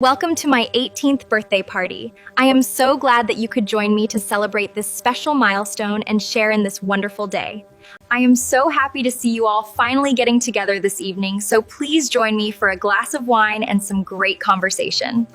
Welcome to my 18th birthday party. I am so glad that you could join me to celebrate this special milestone and share in this wonderful day. I am so happy to see you all finally getting together this evening, so please join me for a glass of wine and some great conversation.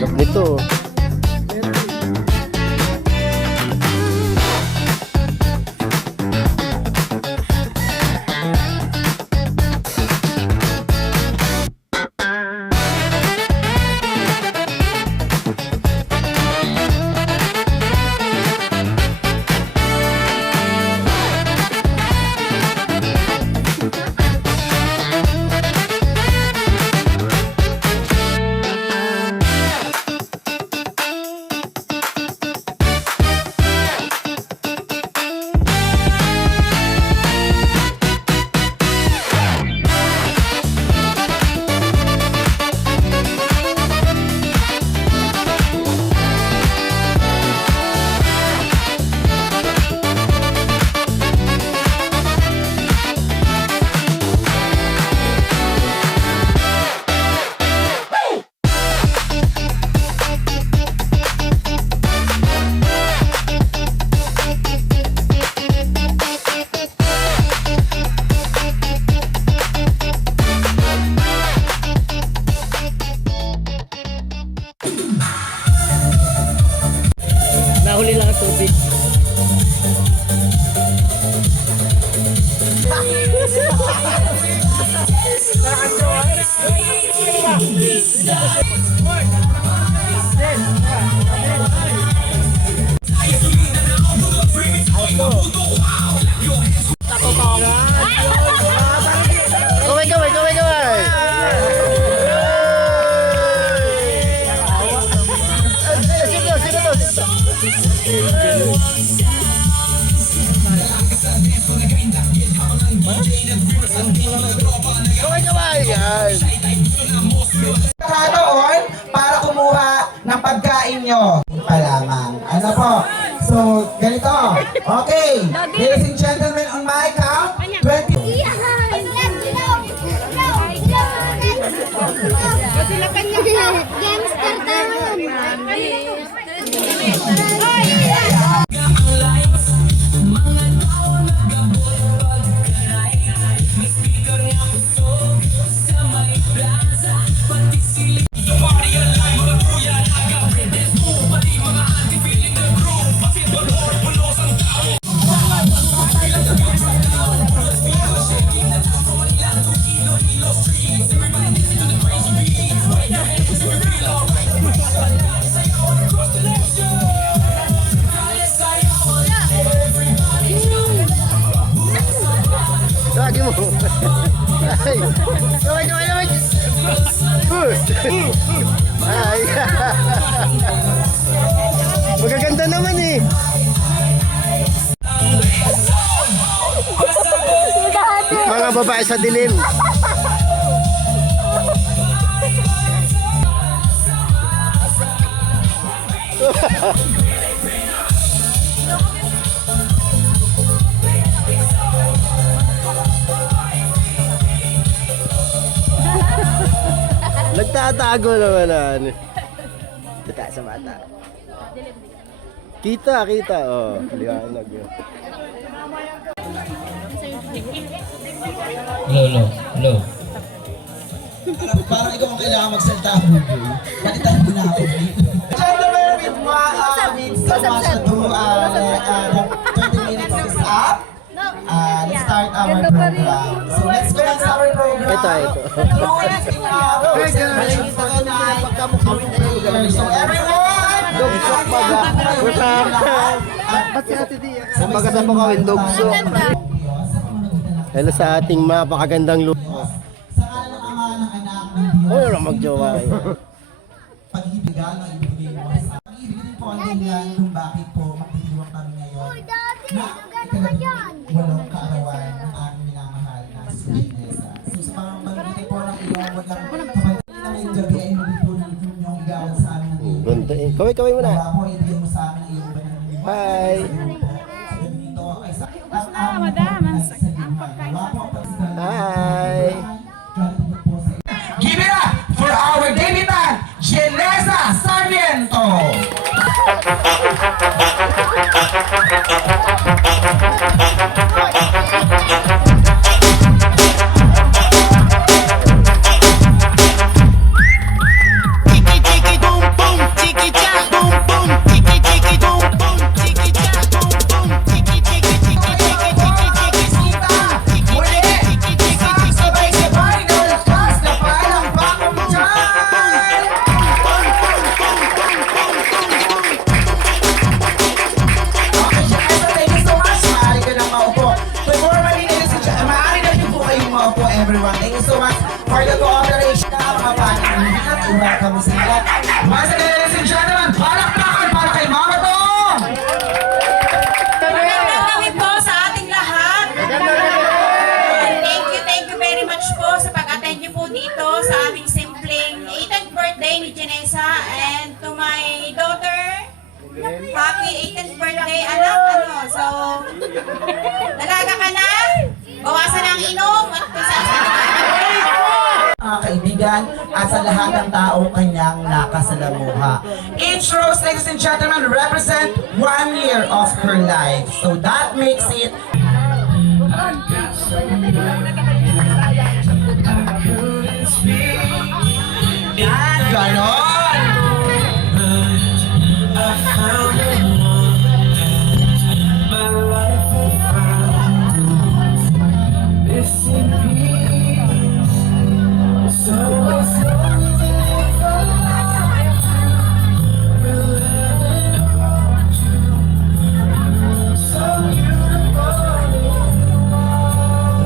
Sarap nito. Nahuli lang ang tubig. Kaway! Yan! Doon para kumuha ng pagkain nyo. Pa lamang. Ano po? So, ganito. Okay. Ladies and gentlemen, on my count, 20. Gangster town! Lagi mo. Ay. Kaway. Ay. Magaganda naman eh. Mga babae sa dilim. Nagtatago naman ano. Kita sa mata. Kita. Oh, liwanag yun. Hello. Parang ikaw ang kailangan magsalita mo. Bakit tayo na ako? Gentlemen, with so much ado, 20 minutes is up. Let's start start our program. So let's go sa our program. Ito. So everyone, Kumbaga sa pagkawin dugso. Hello sa ating mapakagandang lupa. sa ngalan ng Ama, ng Anak, ng Diyos. Ano lang magjowa yun? Pag-ibigan ang ibigay mo sa pag-ibig din po ang dahilan kung bakit po magdidiwang kami ngayon na walong kaarawan ng aming minamahal na si Inesa. So sa pamamagitan po ng iyong walang kamantin ng gabi ay hindi po ninyong igawad sa amin ng iyong Ganto eh. Kaway muna. wala po ibigay mo sa amin ang iyong banal na liwanag. Hi. So dito ay sa ang madam ang Hi. Give it up for our debutant, Jenessa Sarmiento! Everyone, thank you so much for the cooperation ng mga panindigan. Welcome sa lahat. Once again, ladies and gentlemen, palakpakan para kay Mama Tong! Magandang gabi po sa ating lahat. Thank you very much po sa pag-attend niyo po dito sa aming simpleng 18th birthday ni Jenessa, and to my daughter, happy 18th birthday, anak. So, dalaga ka na, bawasan ang inom, at kung saan Mga kaibigan at sa lahat ng tao kanyang nakasalamuha. Each rose, ladies and gentlemen, represent 1 year of her life. So that makes it ganon!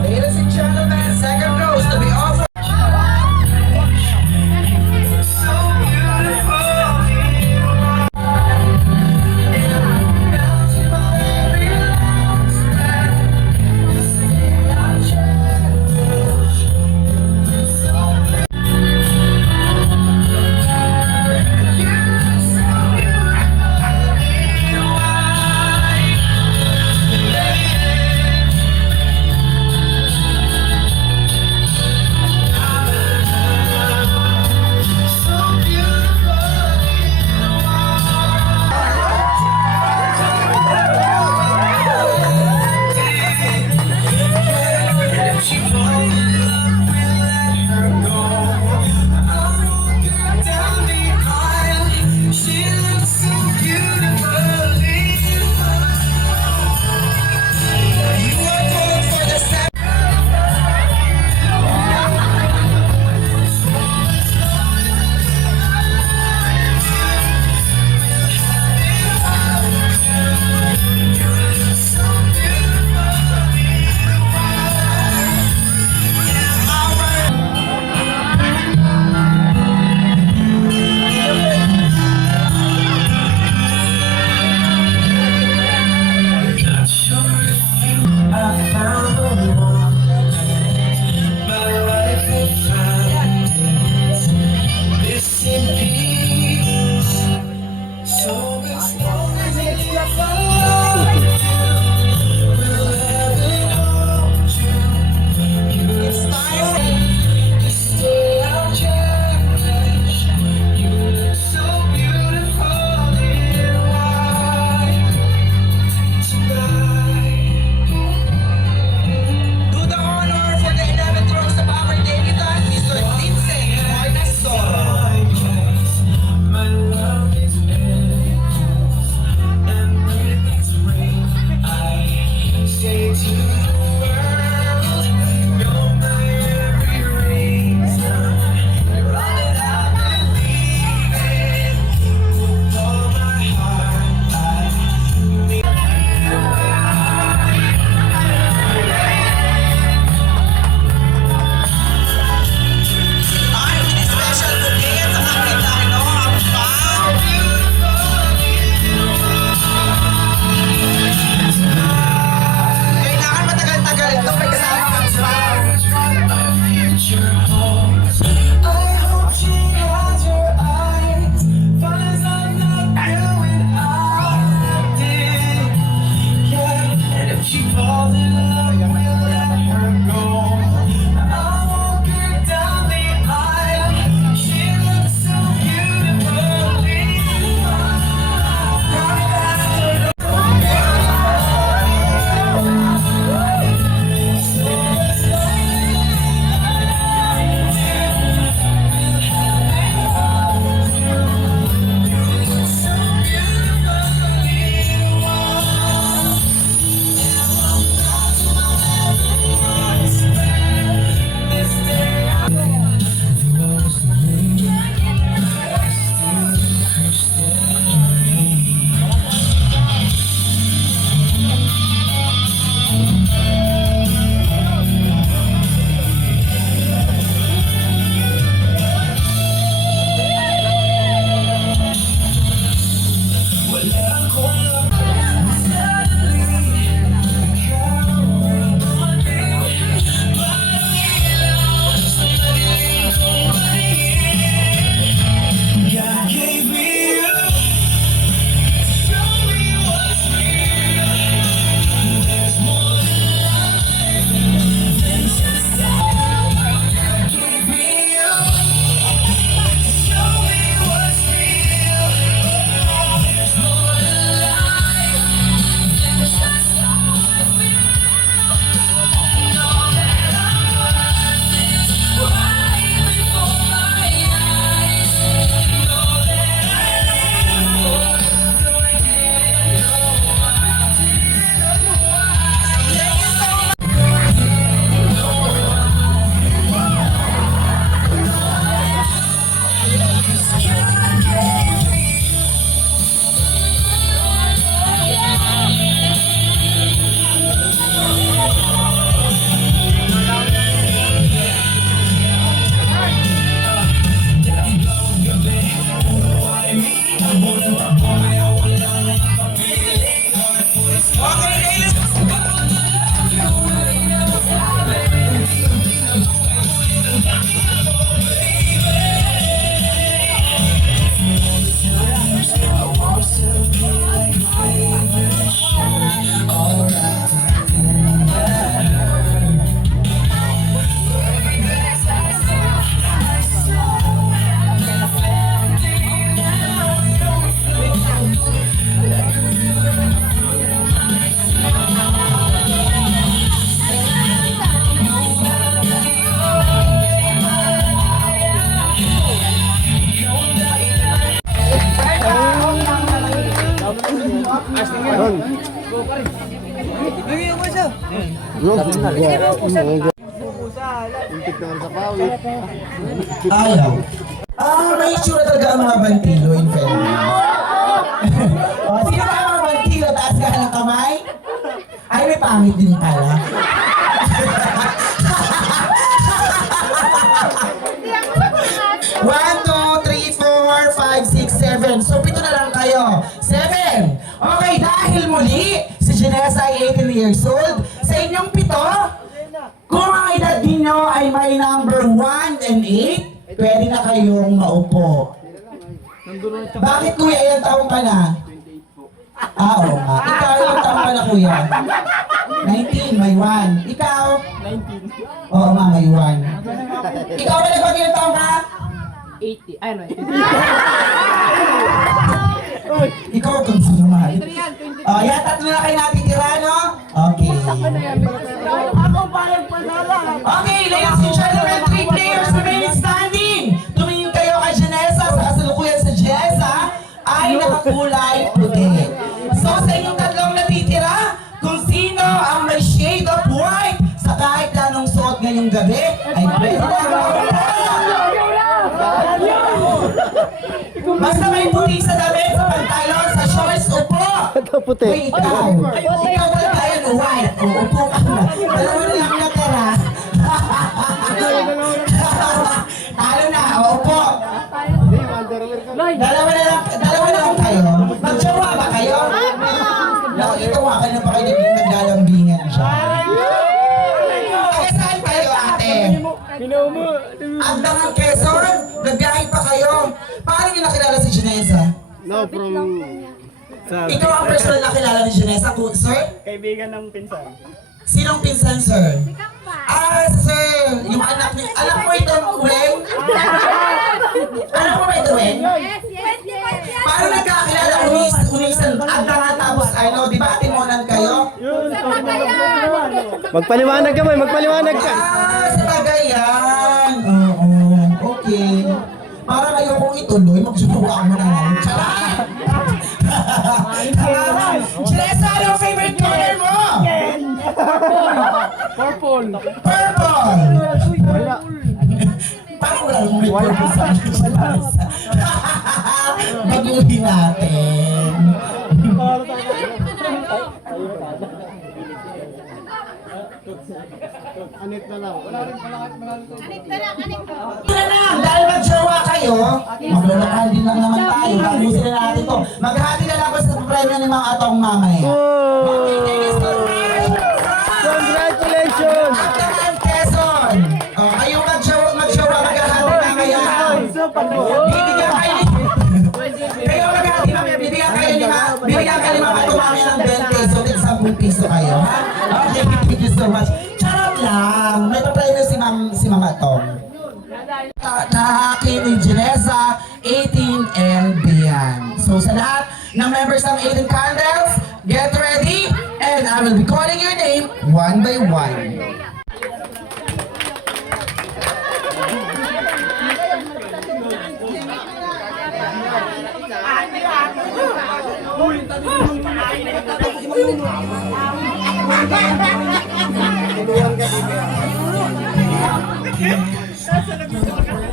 Ladies and gentlemen, Intik naman sa pawit. Ayaw. May issue na talaga ang mga bantilo in fairness. Sino ba ang mga bantilo? Taas ka ng kamay? Ay, may pangit din pala. One, two, three, four, five, six, seven. So, pito na lang kayo. 7. Okay, dahil muli, si Janessa ay 18 years old. Sa inyong pito, kung ang edad ninyo ay may number 1 and 8, pwede na kayong maupo. Bakit kuya, ilang taong ka na? Oo nga. Ikaw, ilang taong ka na kuya? 19, may 1. Ikaw? 19. Oo nga, may 1. Ikaw ba nagpag ilang taong ka? 80. Ay, no. Ikaw kung sino mahal. Yan, tatlo na kayo natitira, no? Okay. Okay, ladies and gentlemen, 3 players remain standing. Tumingin kayo kay Janessa. Sa kasalukuyan sa Janessa ay nakakulay puti. So, sa inyong tatlong natitira, kung sino ang may shade of white sa kahit anong suot ngayong gabi, ay pwede na. Basta may puti sa damit, sa pantalon, sa shorts, upo! Ito puti. Uy, ikaw! Ikaw talaga yan, white. O, upo ka na. Dalawa na lang natira. Talo na, o, upo. Dalawa na lang kayo. Magjawa ba kayo? Nakikitawa ka na pa kayo naglalambingan siya. Saan kayo, ate? Agdangan Quezon? Nagbiyahe pa kayo? Paano niyo nakilala si Janessa? No, from... Sa... Ikaw ang personal nakilala ni Janessa, sir? Kaibigan ng pinsan. Sinong pinsan, sir? Sir, yung anak niyo. Alam mo itong Weng? Alam mo ba itong Weng? Paano nagkakilala unisan at nga tapos ano, di ba atimonan kayo? Magpaliwanag ka, Boy. Magpaliwanag ka. Sa Cagayan. Oo, okay. Para ayokong ituloy, magsubukan mo na lang. Charot! Janessa, anong favorite color mo? Purple. Purple! Parang wala nang may purple sa Janessa. Baguhin natin. Anit na lang. Ito na lang, dahil mag-jowa kayo, maglalakan din lang naman tayo. Tapusin na natin to. Maghati na lang ako sa premyo ni mga atong mamaya. Okay, thank you so much! Congratulations! Agdangan Quezon! Kayo mag-jowa, maghati mamaya. Bibigyan kayo ni... Kayo maghati mamaya, bibigyan kayo ni mga atong mamaya ng 20 peso at 10 piso kayo. Okay, thank you so much. Charot lang, may papremyo si Mama Tong. Tahaki ni Janessa, 18 and beyond. So sa lahat ng members ng 18 Candles, get ready and I will be calling your name one by one.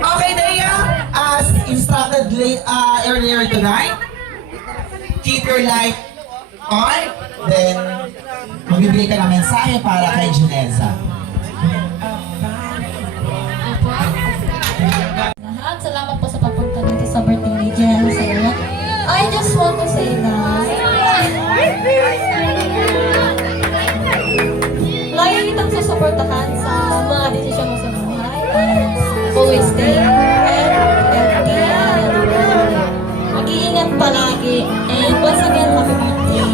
Okay, Dea, as instructed earlier tonight, keep your light on, then magbibigay ka ng mensahe para kay Janessa. Lahat, salamat po sa papunta dito sa birthday ni Janessa. I just want to say that lagi kitang susuportahan sa mga desisyon mo sa buhay. Always stay and healthy and mag-iingat palagi. And once again, happy birthday.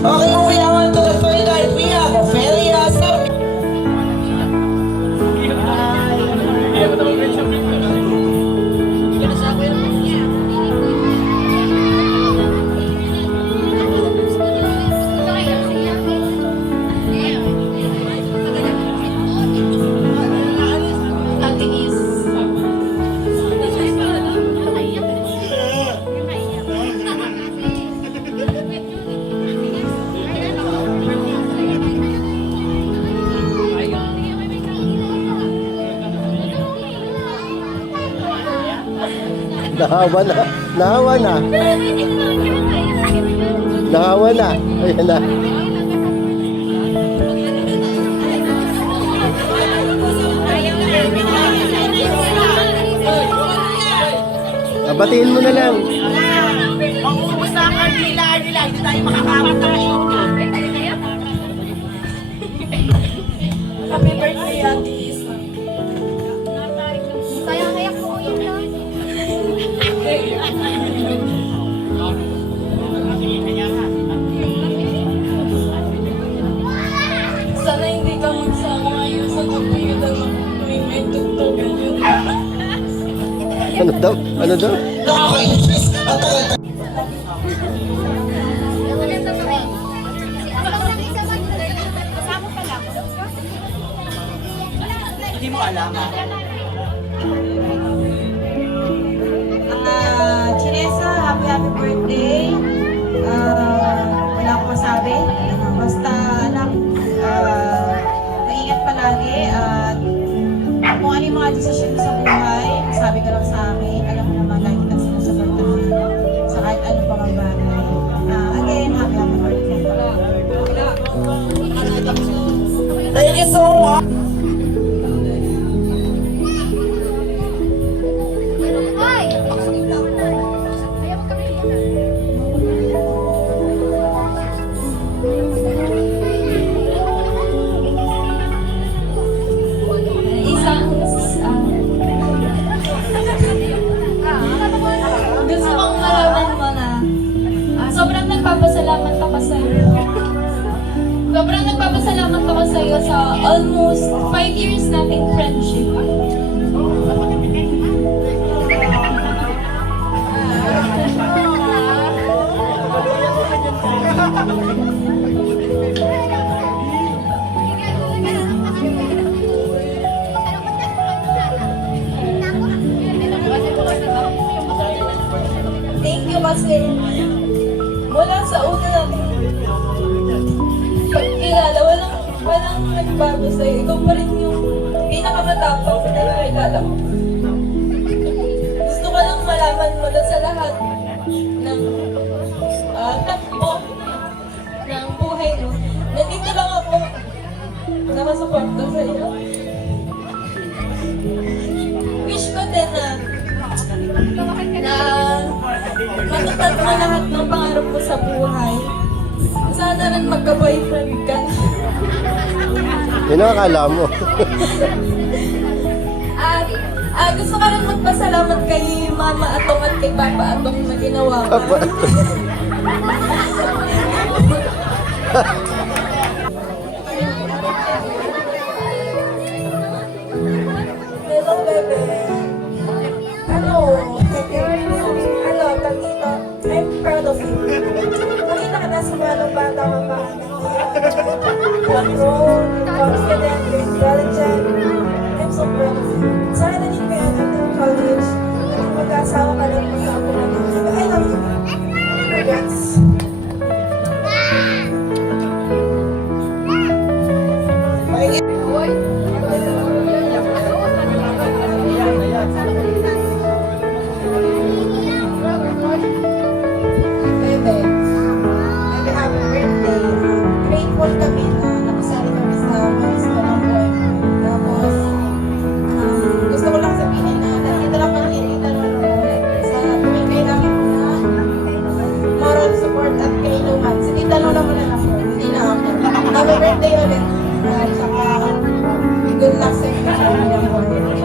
Okay, moving on to the third night, we have Ophelia Sarmi. Ate Is. Nahawa na. Nahawa na. Nahawa na. Ayan na. Batiin mo na lang. Maubos na ang nila, hindi tayo makakawat na Happy birthday, Ate Is. Kaya po yun lang. Sana hindi ka magsama ngayon sa kapatid ng may tugtugan yun. Ano daw? Ano daw? nakaka-interest. Ang tagal. Hindi mo alam ha? Chinesa, happy birthday. Wala akong masabi. Basta anak, mag-ingat palagi at kung ano yung mga desisyon mo sa buhay, sabi ka lang sa amin, alam mo naman lagi kita sinusuportahan sa kahit ano pa mang bagay. Again, happy birthday. Thank you so much. Isang gusto kong malaman mo na sobrang nagpapasalamat ako sa iyo. Sobrang nagpapasalamat ako sa iyo sa almost 5 years nating friendship. Thank you kasi mula sa una natin pagkilala, walang nagbago sa'yo. Ikaw pa rin yung pinakamatapang na nakikala ko. Gusto ko lang malaman mo na sa lahat ng takbo ng buhay mo. Nandito lang ako nakasuporta sa iyo. Wish ko din na matupad mo lahat ng pangarap mo sa buhay. Sana rin magka-boyfriend ka na. Yun ang akala mo. At gusto ka rin magpasalamat kay Mama Atong at kay Papa Atong na ginawa mo. Hello, bebe. Tagito, I'm proud of you. Makita ka na simula ng bata ka pa. Control, confident, you're intelligent. I'm so proud of you. Sana din kayo after college. Mag-asawa ka lang sa ako na nito. I love you. Congrats. Bebe, happy birthday. Grateful kami na nakasali kami sa mga ng buhay mo. Tapos, gusto ko lang sabihin na nakita lang kami kita sa tuwing kailangan mo na moral support at kainuman. Si Tita Lola mo na ako, hindi na ako. Happy birthday ulit. At saka, good luck sa inyo sa mga buhay.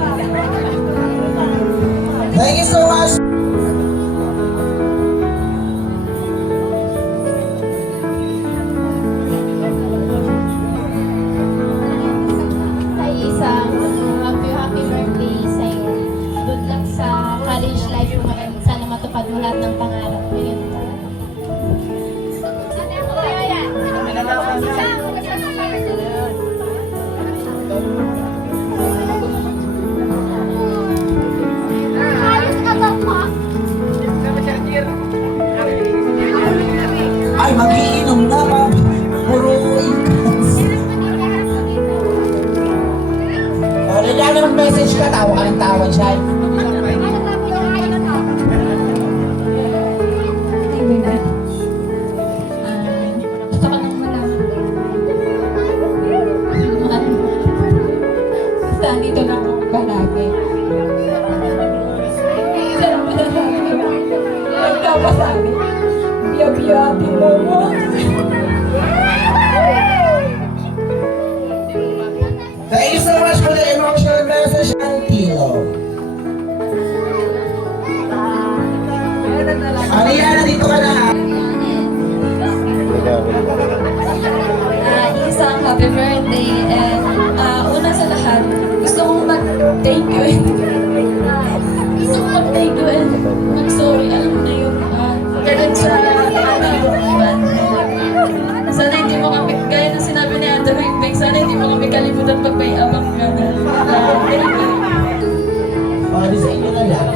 Thank you so much. mag-message ka, tawa ka ng tawa dyan. Gusto ko nang malaman. Basta dito lang ako palagi. Isa lang masasabi ko. Nagpapasabi. Biya-biyatin mo mo. Thank you so much for the emotional message, Antilo. Ariana, dito ka na. Isang happy birthday and una sa lahat, gusto kong mag-thank you and gusto kong mag-thank you and mag-sorry. Alam mo na yung ganun sa iban. Sana hindi mo kami, gaya ng sinabi ni Ate Wing, sana hindi mo kami kalimutan pag may abang ka na. Thank you. Pwede sa inyo na lang.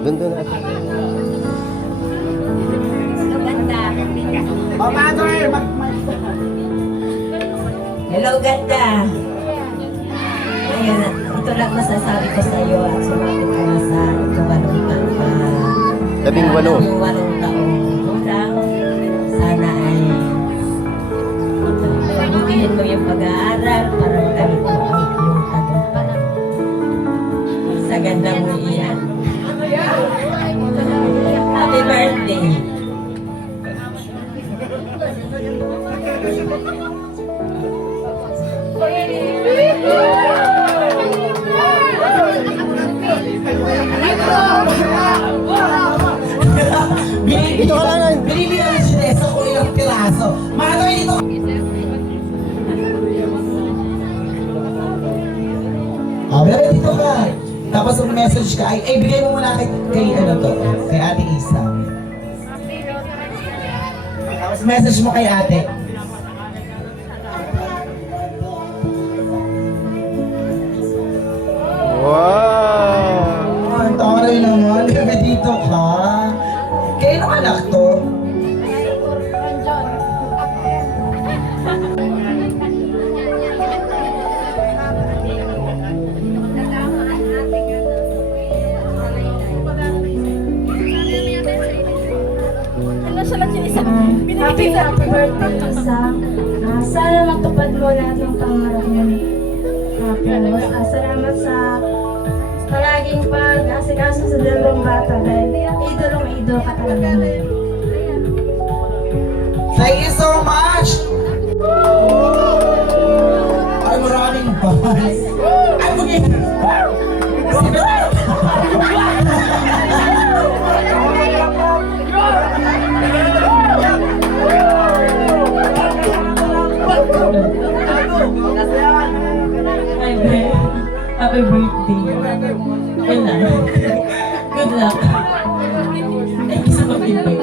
Ganda natin. Hello, ganda! Ayun, ito lang masasabi ko sa iyo at sumapit ka na sa ikabalong taon. Labing-walo. Labing-walong taong gulang. Sana ay pagbukihin mo yung pag-aaral para makamit mo ang iyong tagumpay. Sa ganda mo iyan. Happy birthday! Dito ka lang. Binili na si Nessa kung ilang piraso. Manoy dito. Bebe, dito ka. Tapos ang message ka, ay bigay mo muna kay ano to, kay Ate Isa. Tapos message mo kay Ate. Wow! Ang taray naman, bebe, dito ka. Kailan anak to? Happy birthday, Isa. Sana matupad mo lahat ng pangarap mo. Tapos, salamat sa palaging pag-asikaso sa dalawang bata dahil idolong-idol ka talaga. Thank you so much! Ay, maraming bahas. Ay, bugin! Happy birthday! Wala. Good luck. Thank you sa pag-invite.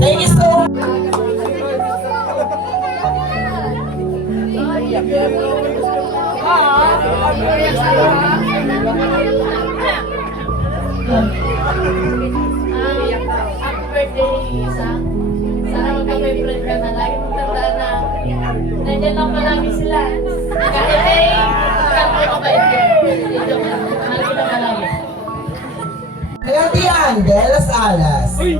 Thank you so much! Happy birthday, Isa. Sana magka-boyfriend ka na. Lagi mong tanda na nandiyan lang palagi sila. Kahit ay kapag-mabait ka. Mahal kita palagi. Ayan, Tian, de las Alas. Happy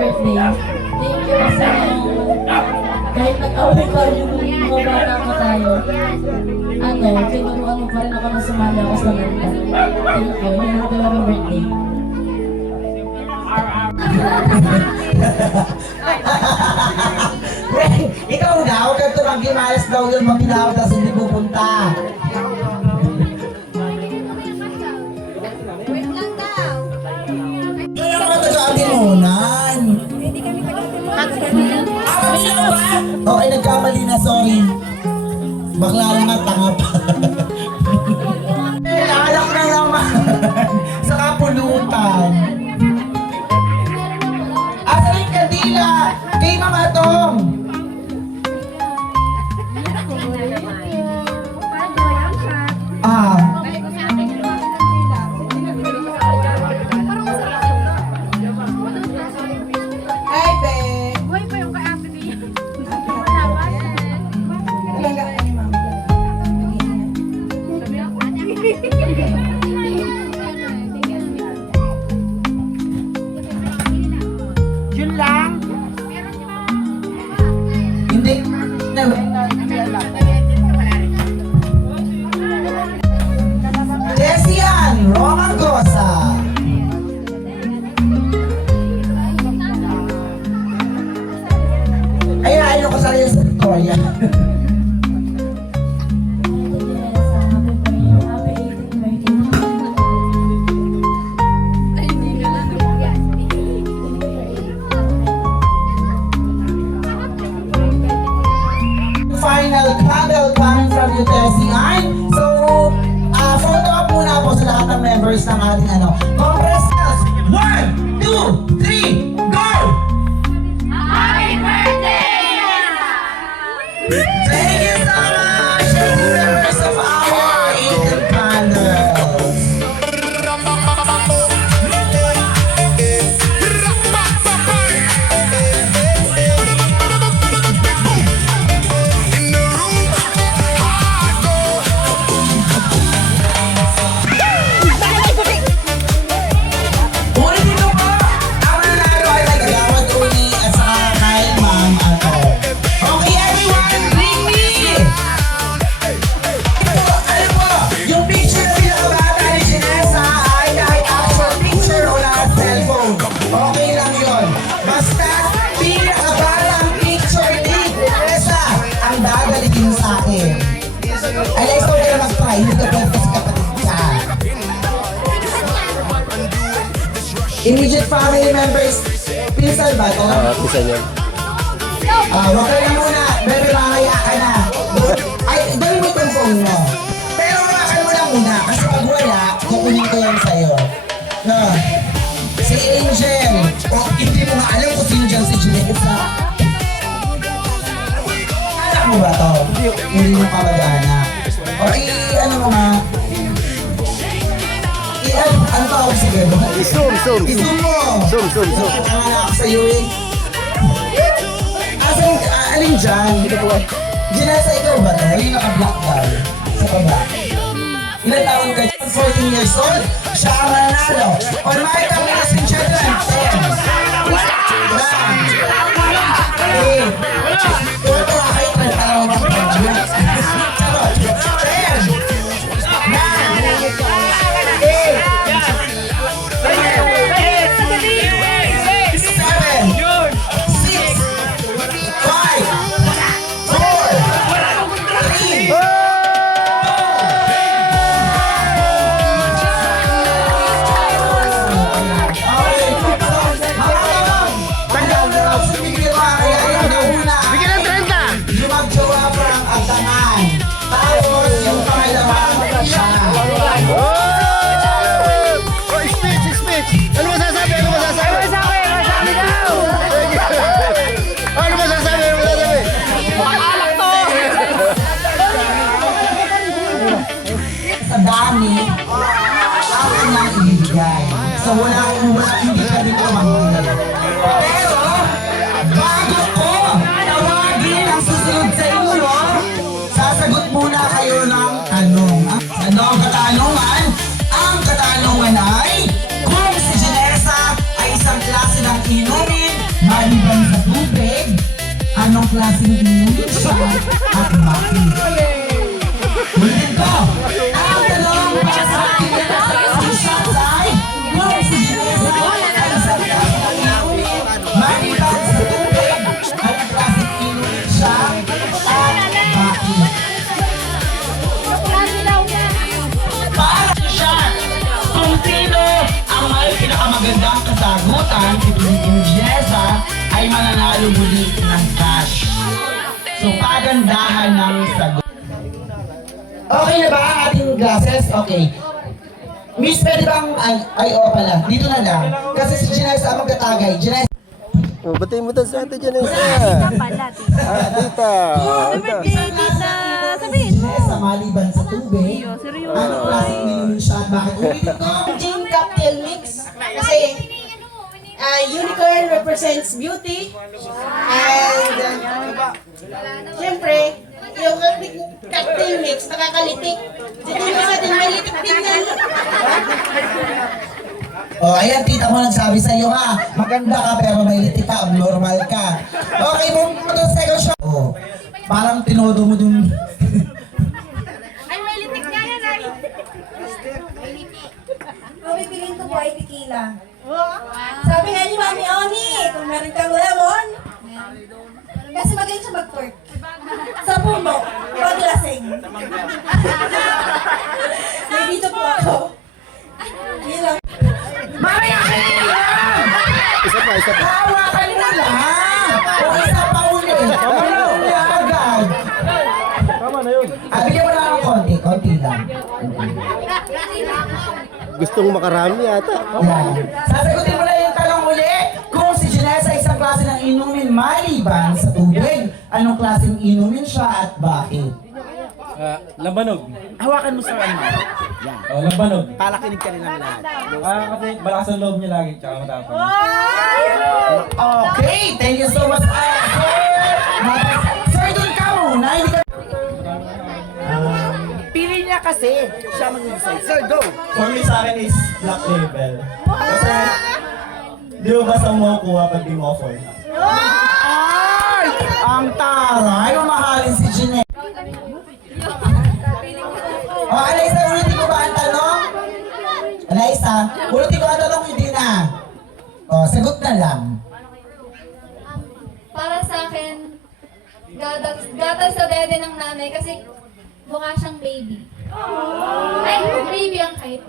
birthday. Thank you kasi kahit nag-away pa rin yung mga bata ko tayo, tinuruan mo pa rin ako na sumali ako sa kanta. Thank you. Happy birthday. Ikaw na, huwag kang tumanggi, malas daw yun, maminawag tapos hindi pupunta. Kaya ka taga-alimunan. Okay, nagkamali na, sorry. Bakla lang at tanga pa. Alak na naman. Sa kapulutan. Asa yung kandila? Kay Mama Tong. Hindi. Desian Romangosa. Ay, ayaw ko sa rin sa Victoria. Final candle coming from you, Desian. So, photo up muna po sa lahat ng members ng ating Congress. 1, 2, 3, go! Thank you so much, members of our Eden Candles. Ulitin ko po, ang nanalo ay nagagawad uli at saka kay Ma'am Okay, everyone, bring me! Alam mo, yung picture na pinakabata ni Janessa ay kahit actual picture o lahat cellphone. Okay lang yun. Basta pinakabatang picture ni Janessa ang dadalikin sa akin. Ay, let's go kayo mag-try. Hindi ka pwede kasi kapatid ka. Immediate family members, pinsan ba ito? Pisa niya. Huwag ka na muna. Bebe, mamaya ka na. Ay, dali mo itong phone mo. Pero hawakan mo lang muna. Kasi pag wala, kukunin ko yan sa'yo. No. Si Angel. O, hindi mo nga alam kung sino dyan si Janessa. Anak mo ba to? Hindi mo kamag-anak. O, ano mo nga? Ano tawag sa gano'n? Zoom. Isum mo! Zoom. Nakatanga na ako sa'yo eh. Alin dyan? Janessa, ikaw ba to? Yung naka-black doll sa baba. Ilan taon ka? 14 years old? Siya ang mananalo. On my time, ladies and gentlemen, 10. 9. Ito kahit nagtawag ako. Charot. 10. So wala hindi kami kumangin. Pero, bago ko tawagin ang susunod sa inyo, sasagot muna kayo ng tanong. Ano ang katanungan? Ang katanungan ay, kung si Janessa ay isang klase ng inumin maliban sa tubig, anong klaseng inumin siya at bakit? Ulitin ko, ang tanong para sa ating shots ay, kung si Janessa ay isang klase ng inumin maliban sa tubig, anong klaseng inumin siya at bakit? Para siya kung sino ang may pinakamagandang kasagutan, si Janessa ay mananalo muli ng cash. So, kagandahan ng sagot. Okay na ba ang ating glasses? Okay. Miss, pwede bang, oo pala, dito na lang. Kasi si Janessa ang magtatagay. Janessa. Oh, batiin mo to sa atin, Janessa. Tita. Janessa, maliban sa tubig. Anong klaseng inumin siya at bakit? Ulitin ko. Gin cocktail mix kasi unicorn represents beauty and syempre yung cocktail mix nakakalitik. Hindi mo sa din may litik din yan. Oh, ayan, tita mo nagsabi sa iyo ha. Maganda ka pero may litik ka, abnormal ka. Okay, move mo to sa second shot. Oh, Parang tinodo mo dun. Ay, may litik nga yan ay. Ang pipiliin ko po ay tequila. Sabi nga ni Mami Oni, kung meron kang lemon, kasi magaling siya mag-twerk. Sa puno, pag lasing. May dito po ako. Yun lang. Hawakan mo lang! O isa pa uli. Uli agad. Tama na yun. Bigyan mo lang ako konti lang. Gustong makarami yata. Yan. Sasagutin mo na yung tanong uli. Kung si Janessa ay isang klase ng inumin maliban sa tubig, anong klaseng inumin siya at bakit? Lambanog. Hawakan mo sa ano. Yan. Oh, lambanog. Palakinig ka rin ng lahat. Kasi malakas ang loob niya lagi, tsaka matapang. Okay, thank you so much. Sir, doon ka muna. Hindi ka... Pili niya kasi. Siya mag-decide. Sir, go! For me sa akin is black label. Kasi, di mo basta mo kuha pag di mo offer. Ay! Ang taray! Mamahalin si Jeanette. O, Alaysa, ulitin ko ba ang tanong? Alaysa, ulitin ko ang tanong, hindi na. O, sagot na lang. Para sa akin, gatas sa dede ng nanay kasi mukha siyang baby. Ay, baby ang height.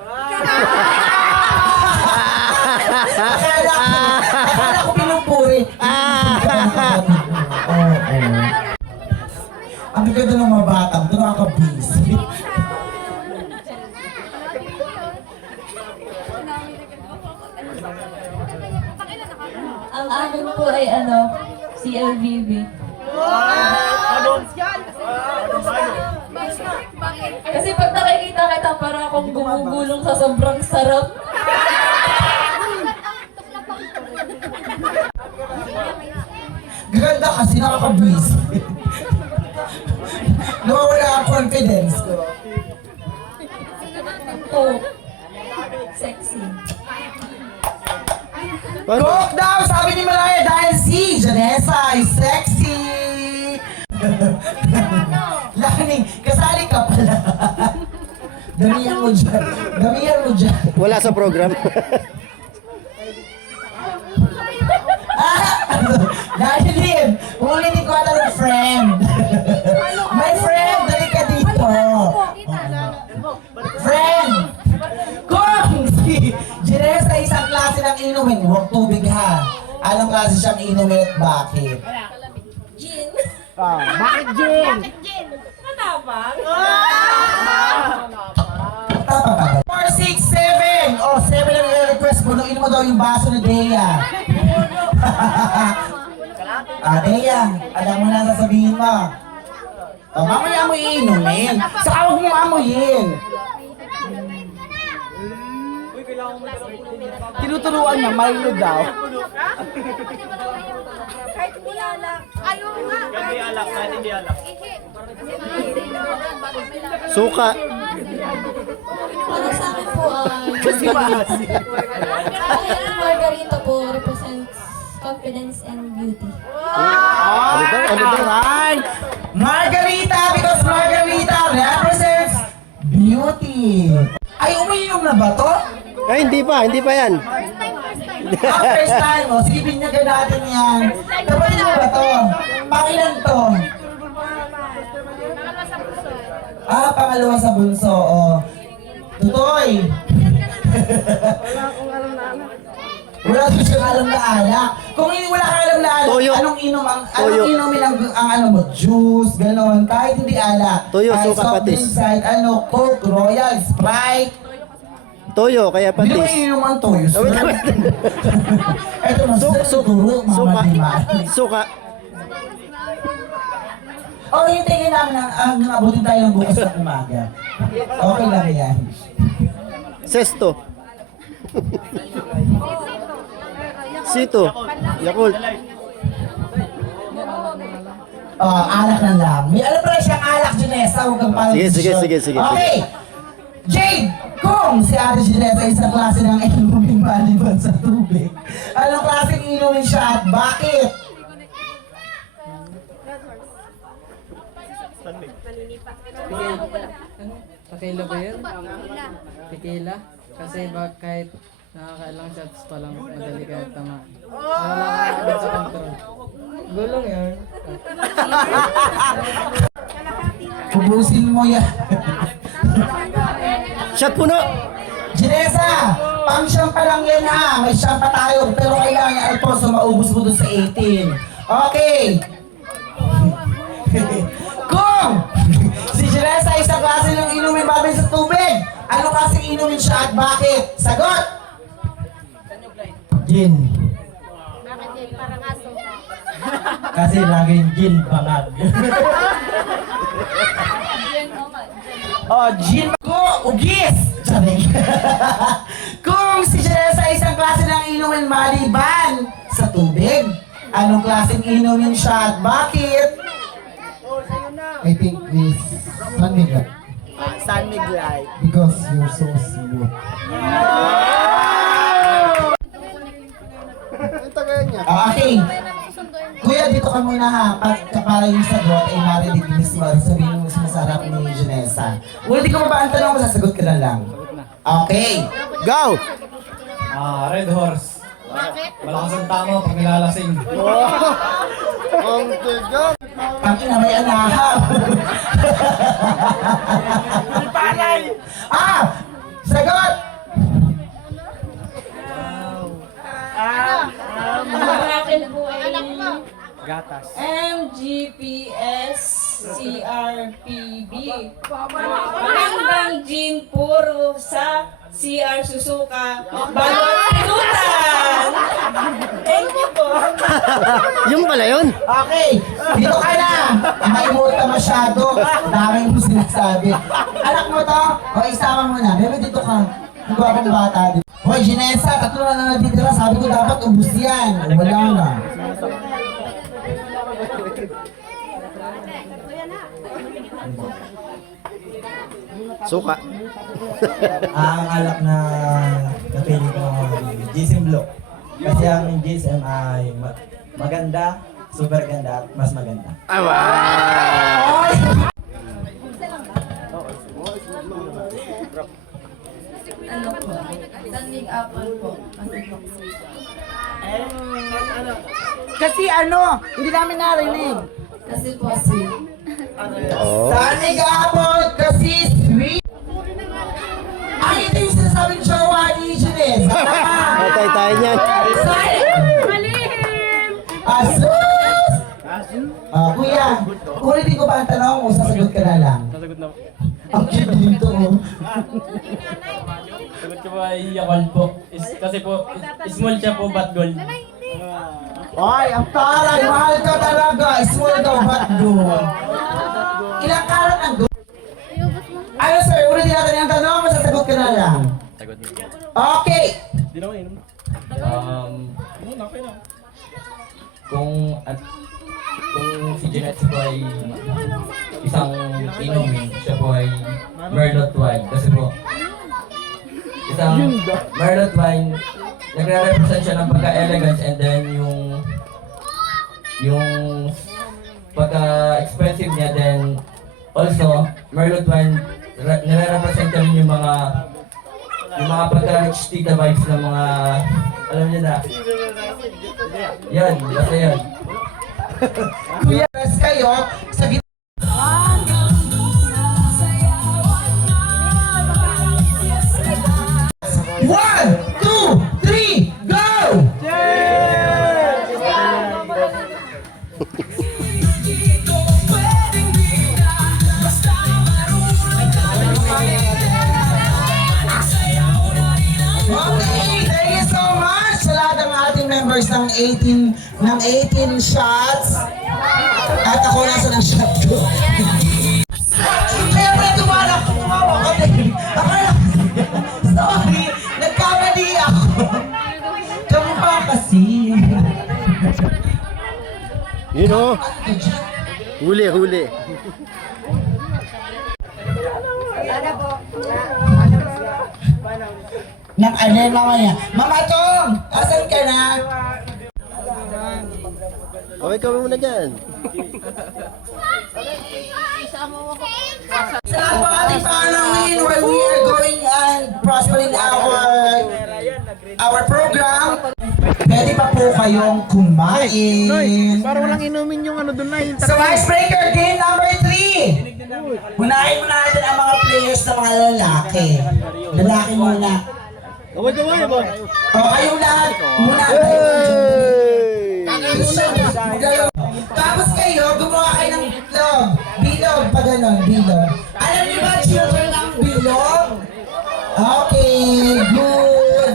Akala ko pinupuri. Ang ganda ng mga batang, ito nakaka-busy. Ang amin po ay si LVB. Kasi pag nakikita kita, parang akong gumugulong sa sobrang sarap. Ganda kasi nakaka-busy. Nawawala ang confidence ko. Oh, sexy. Cook daw, sabi ni Malaya, dahil si Janessa ay sexy. Lani, kasali ka pala. Damihan mo dyan. Damihan mo dyan. Wala sa program. Dahil din, ulitin ko ata ng friend. My friend, dali ka dito. Friend, kung si Janessa ay isang klase ng inumin, huwag tubig ha. Anong klase siyang inumin at bakit? Gin. Bakit Jim? Matapang. Tapang 4, 6, 7. Oh, 7 ang i-request mo. Nung mo daw yung baso ni Dea. Dea, alam mo na sasabihin mo. Oh, mamaya mo iinumin. Saka huwag mo amuyin. Tinuturuan niya, Milo daw. Suka. Para sa akin po Margarita po represents confidence and beauty. Ano daw? Alright! Margarita, because Margarita represents beauty. Ay, umiinom na ba to? Ay, hindi pa yan. First time, oh. Sige, binyagan natin yan. Kapatid mo ba to? Pangilan to? Pangalawa sa bunso, oh. Tutoy! Wala ko siyang alam na alak. Kung hindi wala kang alam na alak, Toyo. anong Toyo. inumin ang ano mo? Juice, gano'n. Kahit hindi alak. Toyo, Kahit suka, soft patis. drinks, kahit Coke, Royal, Sprite. Toyo, kaya Hindi mo patis. iinom ang toyo. Wait, wait. Ito na, siguro, Suka. Mama. Suka. Hintayin namin hanggang abutin tayo ng bukas ng umaga. Okay lang yan. Sesto. Sito. Yakult. Alak na lang. May alam pala siyang alak, Janessa. Huwag kang parang Sige. Okay. Jade, kung si Ate Janessa ay isang klase ng inumin maliban sa tubig, anong klaseng inumin siya at bakit? Tequila ba yun? Tequila? Kasi kahit nakakailang shots pa lang, madali kahit tama. Wala ka agad sa control. Gulong yun. Ubusin mo yan. Shot puno! Janessa, pang siyam pa lang yan ha. May siyam pa tayo, pero kailangan yung Alfonso maubos mo dun sa 18. Okay. Kung si Janessa ay isang klase ng inumin babay sa tubig, ano klaseng inumin siya at bakit? Sagot! Gin. Kasi laging gin bangag. Oh, gin ko, ugis! Sabi. Kung si Janessa ay isang klase ng inumin maliban sa tubig, anong klaseng inumin siya at bakit? I think this San Miguel. San Miguel. Because you're so smooth. Ang tagal niya. Okay. Kuya, dito ka muna ha. Para yung sagot ay marinig ni Miss Mar. Sabihin mo mas masarap ni Janessa. Ulitin ko ba ang tanong? Masasagot ka na lang. Okay. Go! Red Horse. Malakas ang tama pag nilalasing. Ang tagal! Pangina may anahaw. Sagot! Ang akin po ay Gatas. MGPS CRPB. Magandang gin puro sa CR Susuka. Balot Tutan! Thank you po. Yung pala yun? Okay, dito ka na. Maimuot ka masyado. Dami mo sinasabi. Anak mo to? O isama mo na. Bebe, dito ka. Ang gwapong bata dito. Hoy, Janessa, tatlo na natitira. Sabi ko dapat ubus yan. Wala na. Suka. Ang alak na napili ko GSM Blue. Kasi ang GSM ay maganda, super ganda, at mas maganda. Ano po? Sanding apple po. Kasi ano, hindi namin narinig. Kasi po sweet. Sanig apple kasi sweet. Ay, ito yung sinasabing jowa ni Janessa. Patay tayo niyan. Asus! Kuya, ulitin ko ba ang tanong o sasagot ka na lang? Sasagot na po. Ang cute dito. Sagot ko po ay Yakult po. Kasi po, small siya po, but gold. Ay, ang taray, mahal ka talaga. Small daw, but good. Ilang karat ang good? Ano sir, ulitin natin yung tanong, masasagot ka na lang. Sagot na. Okay. Di naman inom. Okay na. Kung si Jeanette po ay isang inumin, siya po ay Merlot wine. Kasi po, isang Merlot wine, nagre-represent siya ng pagka-elegance and then yung pagka-expensive niya, then also, Merlot wine, nire-represent niya rin yung mga pagka-rich tita vibes ng mga, alam niyo na. Yan, basta yan. Kuya, rest kayo sa gitna. One, two, three, go! Okay, thank you so much sa lahat ng ating members ng 18 shots. At ako nasa ng shot ko. Kaya pala tumawa ko din. Sorry, nagkamali ako. Kamukha kasi. You know? Huli. Nang ano naman yan. Mama Tong, asan ka na? Okay, kami muna dyan. Salamat po ating panalangin while we are going and prospering our program. Pwede pa po kayong kumain. Para walang inumin yung ano doon na yung So, icebreaker game number 3. Unahin muna natin ang mga players na mga lalaki. Lalaki muna. O, kayong lahat muna. Tapos kayo, gumawa kayo ng bilog. Bilog, pa ganon, bilog. Alam niyo ba, children, ang bilog? Okay, good.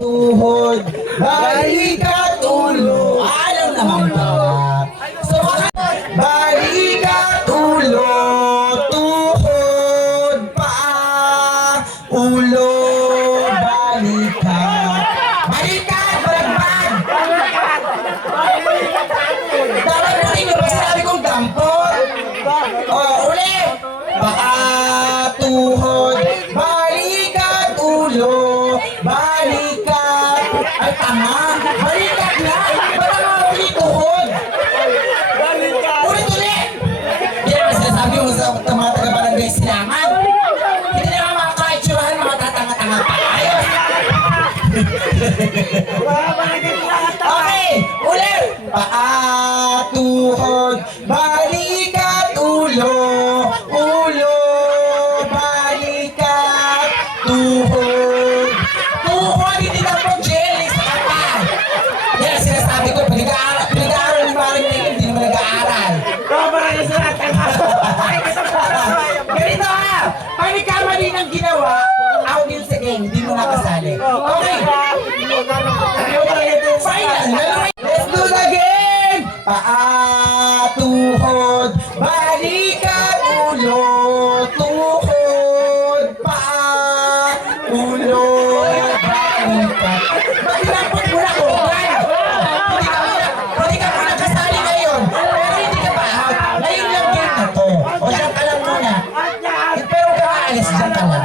Tuhod, balikat, ulo. Alam naman ba? So, balikat, ulo, tuhod, paa, ulo, balikat. Balikat, balagbag! Dapat mo rin yung sinabi kong dampot. O, ulit. Paa, tuhod, balikat, ulo, balikat. Ay, tama. Balikat na. Para nga ulit tuhod. Ulit. Yan ang sinasabi mo sa mga taga-barangay silangan. Hindi naman mga kaitsurahan, mga tatanga-tanga pa. Ayos. Okay, ulit. Paa, tuhod, balikat, ulo, balikat, tuhod. Tuhod, hindi na po jelly sa kapa. Yan ang sinasabi ko, pinag-aaral ni Maring Ning, hindi naman nag-aaral. Ganito ha, pag nagkamali ng ginawa, out din sa game, hindi mo nakasali. Okay. Final. Let's do the game! Paa, tuhod, balikat, ulo, tuhod, paa, ulo, balikat. Maghinapot mo na ko! Hindi ka muna kasali ngayon. Pero hindi ka pa out. Ngayon lang game na to. O dyan ka lang muna. Pero kung aalis, dyan ka lang.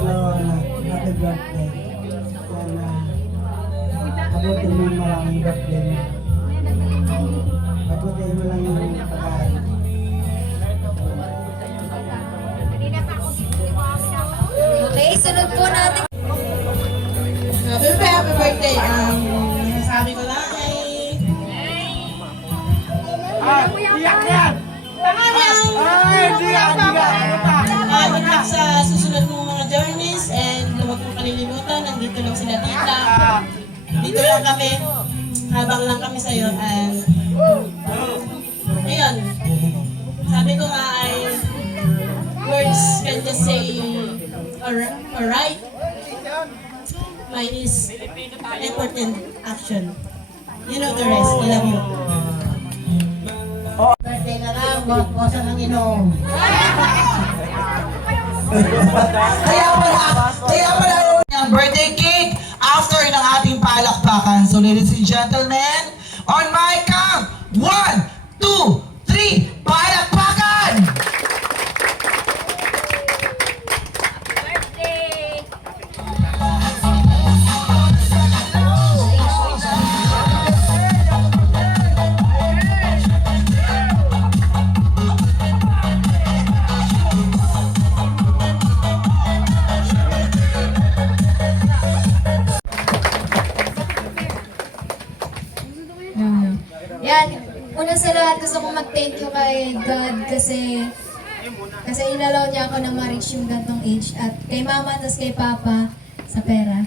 Hello, happy birthday. Sana abutin mo yung maraming birthday mo. Abutin mo lang yung pagkain. Okay, sunod po natin. Happy birthday. Sabi ko lang ay... Good luck sa susunod mong mga journeys and huwag mong kalilimutan, nandito lang sila tita. Dito lang kami, habang lang kami sa'yo and ayun, sabi ko nga ay words can just say alright. Mine is important action. You know the rest. I love you. Birthday na lang, huwag sa nang inom. Kaya pala yung birthday cake after ng ating palakpakan. So ladies and gentlemen, on my count, 1, 2, 3, palakpakan! Yan, una sa lahat gusto kong mag-thank you kay God kasi inalaw niya ako na ma-reach yung gantong age at kay mama at kay papa sa pera.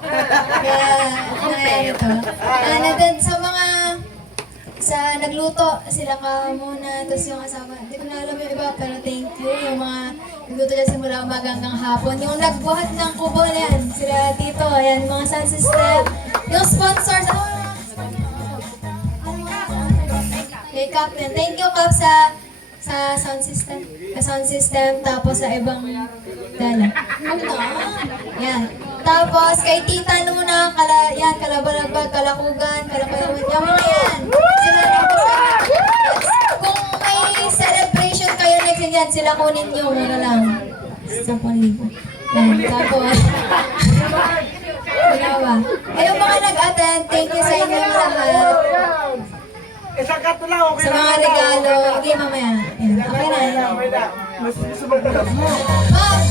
Kaya, ito. And then sa nagluto, sila ka muna, tapos yung asawa. Hindi ko na alam yung iba, pero thank you. Yung mga nagluto dyan simula umaga hanggang hapon. Yung nagbuhat ng kubo na yan, sila dito, ayan, mga sound system. Yung sponsors, kay Captain. Thank you, Cap, sa sound system. Sa sound system, tapos sa ibang dala. Yan. Tapos, kay Tita Nuna, Kalabalagbag, Kalakugan, Kalakugan, yung mga yan. Sila kung may celebration kayo next yan, sila kunin nyo, mura lang. 10,000. Yan. Tapos, tawa. Kayong mga nag-attend, thank you sa inyong lahat. Sa mga regalo. Okay, mamaya. Ayan, okay na.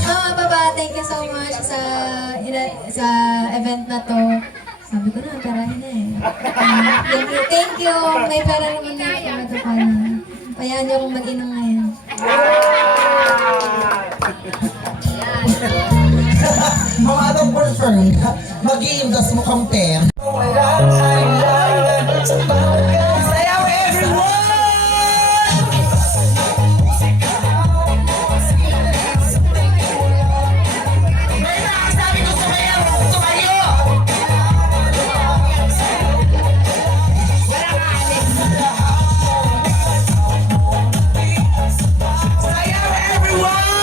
Mama, Papa, thank you so much sa event na to. Sabi ko na, perahin na eh. Thank you. May pera naman na ito pa na. Payaan niyo akong mag-inom ngayon. Mga adong confirmed, mag-i-invest mo kang pera. Sayaw everyone! May nakasabi ko sumayaw, tumayo! Sayaw everyone!